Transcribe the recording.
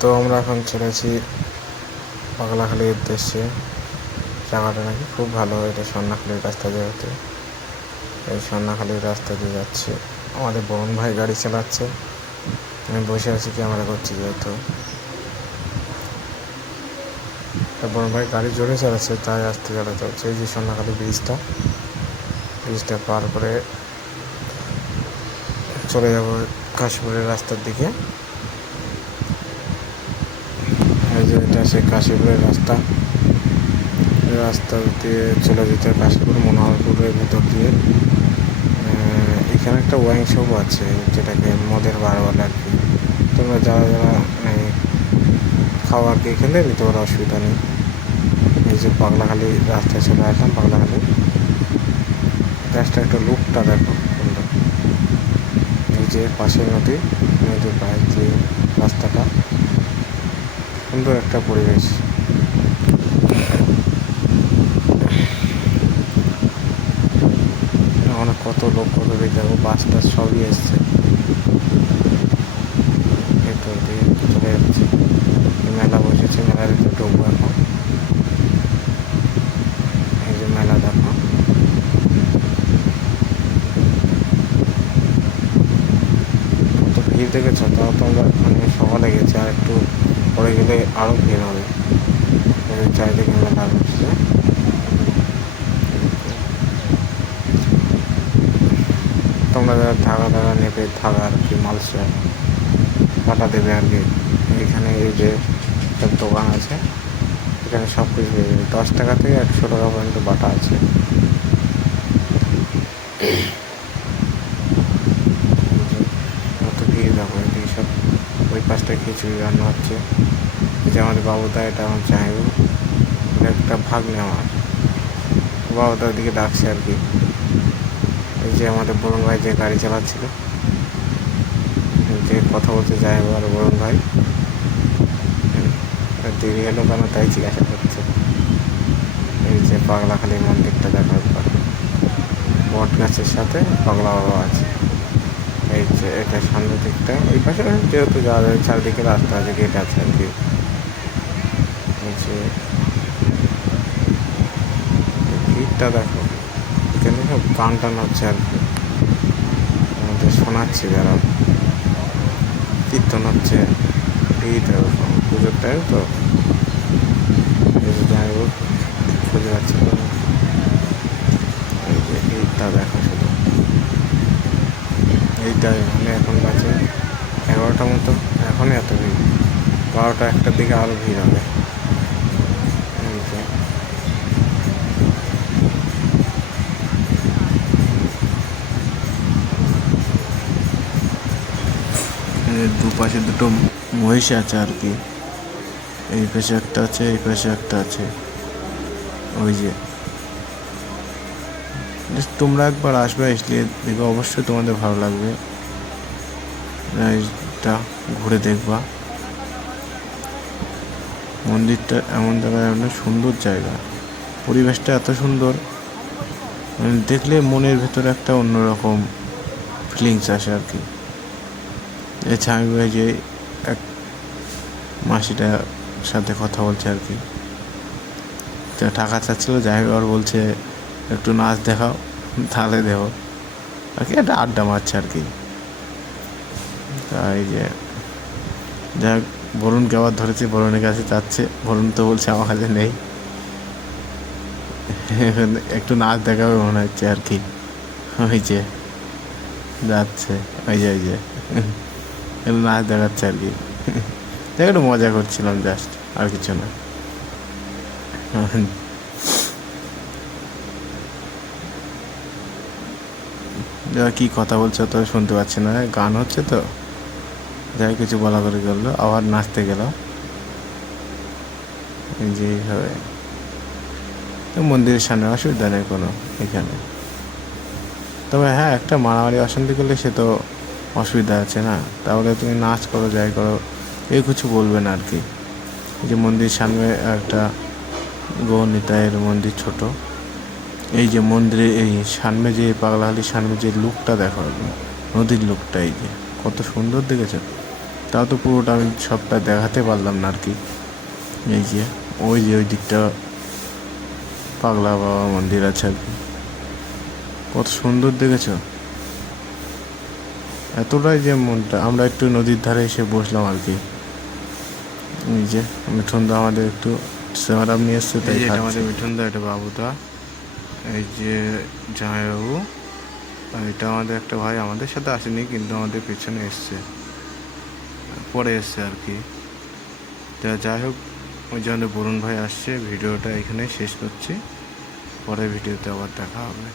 তো আমরা এখন চলেছি পাগলাখালির উদ্দেশ্যে। জায়গাটা নাকি খুব ভালো, এটা সন্ন্যাখালির রাস্তা যেহেতু, এই সন্ন্যাখালির রাস্তা দিয়ে যাচ্ছি। আমাদের বরুণ ভাই গাড়ি চালাচ্ছে, আমি বসে আছি ক্যামেরা করছি যেহেতু। বরুণ ভাই গাড়ি জোরে চালাচ্ছে, তাই আসতে চালাতে হচ্ছে। এই যে সন্ন্যাখালি ব্রিজটা পার করে চলে যাব কাশীপুরের রাস্তার দিকে। এই যে এটা সেই কাশীপুরের রাস্তা দিয়ে চলে যেতে কাশীপুর মনোহরপুরের ভেতর দিয়ে। এখানে একটা ওয়াইন শপ আছে, যেটাকে মদের বার বলে আর কি। তোমরা যারা খাওয়ার খেয়ে খেলে নিতে পারো, অসুবিধা নেই। এই যে পাগলাখালি রাস্তায় চলে আসলাম। পাগলাখালি রাস্তার একটা লুকটা দেখো সুন্দর। এই যে পাশে নদীর পাশ দিয়ে রাস্তাটা, সুন্দর একটা পরিবেশ। অনেক কত লোক, কত দিকে যাবো, বাসটা সবই এসছে, ভেতর দিয়ে চলে যাচ্ছে। মেলা বসেছে, মেলার ভিতরে ঢুকবো এখন। এই যে মেলা দেখো, কত ভিড় দেখেছ। তাও তো আমরা সকালে গেছি, আর একটু পরে গেলে আরও ভিড় হবে। চারিদিকে মেলা বসছে। তোমরা যারা থাকা নেবে, থাকা আর কি, মালসা বাটা দেবে আর কি। এখানে এই যে সব দোকান আছে, এখানে সব কিছু 10 টাকা থেকে 100 টাকা পর্যন্ত বাটা আছে। অত ভিড় দেখো, এদিকে সব ওই পাশটায় খিচুড়ি রান্না হচ্ছে। এই যে আমাদের বাবুদা, এটা আমার চাইব, এটা একটা ভাগ্নে আমার। বাবুদা ওদিকে ডাকছে আর কি। এই যে আমাদের বরুণ ভাই যে গাড়ি চালাচ্ছিল, যে কথা বলতে যায় আর বরুণ ভাই দেরি হলো কেন তাই জিজ্ঞাসা করছে। এই যে পাগলাখালি মন্দিরটা দেখো একবার, বট গাছের সাথে পাগলা বাবা আছে। এই যে এটা সামনের দিকটা, ওই পাশে যেহেতু যাওয়া যায়, চারদিকে রাস্তা আছে, গেট আছে আর কি। এই যে ভিড়টা দেখো, এখানে সব গান টান হচ্ছে আর কি, আমাদের শোনাচ্ছি যারা, কীর্তন হচ্ছে। ভিড় এরকম পুজোর টাইম তো, যাই হোক খুঁজে যাচ্ছে। এই যে ভিড়টা দেখো শুধু, এইটাই এখন বাজে 11টার মতো, এখনই এত ভিড়। 12টা 1টার দিকে আরও ভিড় হবে। এই যে দুপাশে দুটো মহিষ আছে আর কি, এই পাশে একটা আছে, এই পাশে একটা আছে। ওই যে তোমরা একবার আসবে, আসলে দেখবে অবশ্যই তোমাদের ভালো লাগবে, এটা ঘুরে দেখবা। মন্দিরটা এমন জায়গায়, অনেক সুন্দর জায়গা, পরিবেশটা এত সুন্দর, দেখলে মনের ভেতরে একটা অন্যরকম ফিলিংস আসে আর কি। এছাড়া আমি যে এক মাসিটার সাথে কথা বলছে আর কি, টাকা চাচ্ছিল, যাই হোক আর বলছে একটু নাচ দেখাও, তাহলে দেবো আর কি, একটা আড্ডা মারছে আর কি। তাই যে যাই হোক, বরুণকে আবার ধরেছে, বরুণের কাছে যাচ্ছে। বরুণ তো বলছে আমার কাছে নেই, একটু নাচ দেখাবে মনে হচ্ছে আর কি। ওই যে যাচ্ছে, ওই যে একটু নাচ দেখাচ্ছে আর কি। দেখ, একটু মজা করছিলাম জাস্ট, আর কিছু না। কি কথা বলছো তো শুনতে পাচ্ছি না, গান হচ্ছে তো, যাই কিছু বলা করে গেলো, আবার নাচতে গেল। যে হবে মন্দিরের সামনে, অসুবিধা নেই কোনো এখানে। তবে হ্যাঁ, একটা মারামারি অশান্তি করলে সে তো অসুবিধা আছে না, তাহলে তুমি নাচ করো, যাই করো, এই কিছু বলবে না আর কি। এই যে মন্দির সামনে একটা গৌরনিতাইয়ের মন্দির ছোট, এই যে মন্দিরের এই সামনে যে পাগলাখালির সামনে যে লুকটা দেখো, নদীর লুকটা, এই যে কত সুন্দর দেখেছো। তাও তো পুরোটা আমি সবটা দেখাতে পারলাম না আর কি। এই যে ওই দিকটা পাগলা বাবা মন্দির আছে আর কি, কত সুন্দর দেখেছ। এতটাই যে মনটা, আমরা একটু নদীর ধারে এসে বসলাম আর কি। এই যে মিঠুনদা আমাদের একটু সেমারাম নিয়ে এসছে, তাই এটা আমাদের মিঠুনদা, এটা বাবুদা, এই যে জামাইবাবু, আর এটা আমাদের একটা ভাই আমাদের সাথে আসেনি কিন্তু আমাদের পেছনে এসছে, পরে এসছে আর কি। তা যাই হোক, ওই যে আমাদের বরুণ ভাই আসছে। ভিডিওটা এখানে শেষ করছি, পরের ভিডিওতে আবার দেখা হবে।